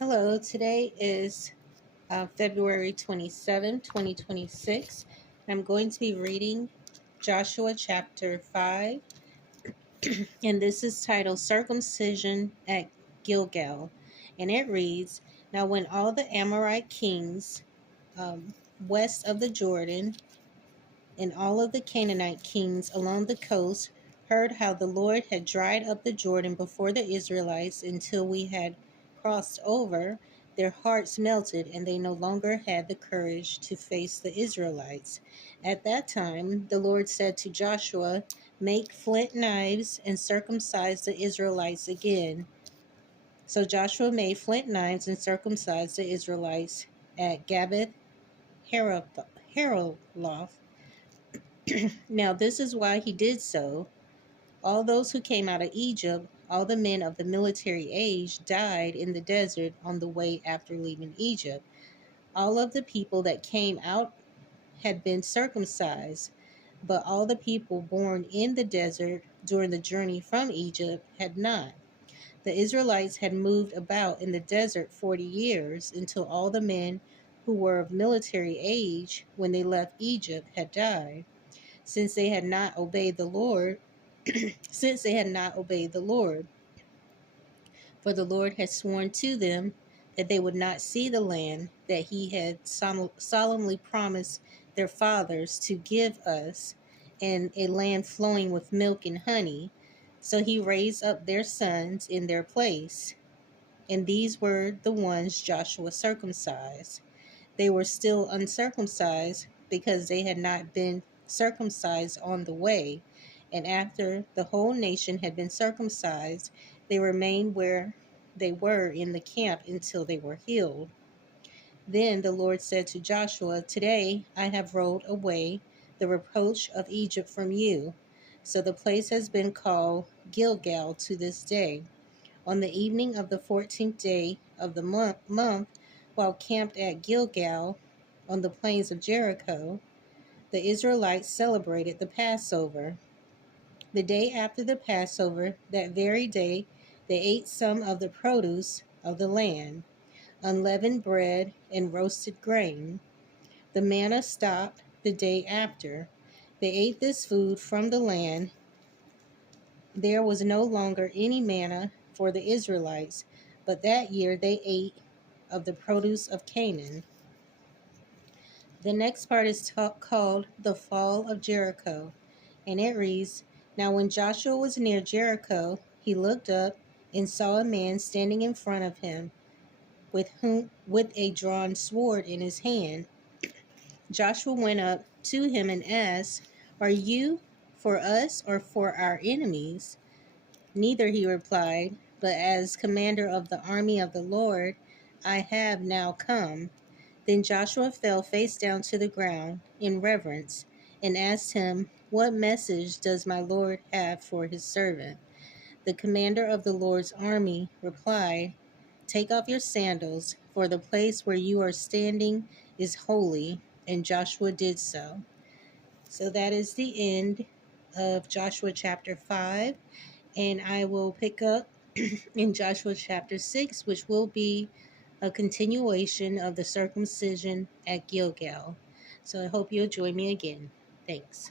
Hello, today is February 27, 2026. I'm going to be reading Joshua chapter 5, and this is titled Circumcision at Gilgal. And it reads, Now when all the Amorite kings west of the Jordan and all of the Canaanite kings along the coast heard how the Lord had dried up the Jordan before the Israelites until we had crossed over, their hearts melted, and they no longer had the courage to face the Israelites. At that time, the Lord said to Joshua, Make flint knives and circumcise the Israelites again. So Joshua made flint knives and circumcised the Israelites at Gabath Haraloth. Now, this is why he did so. All those who came out of Egypt, all the men of the military age, died in the desert on the way after leaving Egypt. All of the people that came out had been circumcised, but all the people born in the desert during the journey from Egypt had not. The Israelites had moved about in the desert 40 years until all the men who were of military age when they left Egypt had died. Since they had not obeyed the Lord, since they had not obeyed the Lord. For the Lord had sworn to them that they would not see the land that he had solemnly promised their fathers to give us, and a land flowing with milk and honey. So he raised up their sons in their place, and these were the ones Joshua circumcised. They were still uncircumcised because they had not been circumcised on the way, and after the whole nation had been circumcised, they remained where they were in the camp until they were healed. Then the Lord said to Joshua, Today I have rolled away the reproach of Egypt from you. So the place has been called Gilgal to this day. On the evening of the 14th day of the month, while camped at Gilgal on the plains of Jericho, the Israelites celebrated the Passover. The day after the Passover, that very day, they ate some of the produce of the land, unleavened bread and roasted grain. The manna stopped the day after. They ate this food from the land. There was no longer any manna for the Israelites, but that year they ate of the produce of Canaan. The next part is called the Fall of Jericho, and it reads, Now when Joshua was near Jericho, he looked up and saw a man standing in front of him with a drawn sword in his hand. Joshua went up to him and asked, Are you for us or for our enemies? Neither, he replied, but as commander of the army of the Lord, I have now come. Then Joshua fell face down to the ground in reverence and asked him, What message does my Lord have for his servant? The commander of the Lord's army replied, Take off your sandals, for the place where you are standing is holy. And Joshua did so. So that is the end of Joshua chapter 5. And I will pick up in Joshua chapter 6, which will be a continuation of the circumcision at Gilgal. So I hope you'll join me again. Thanks.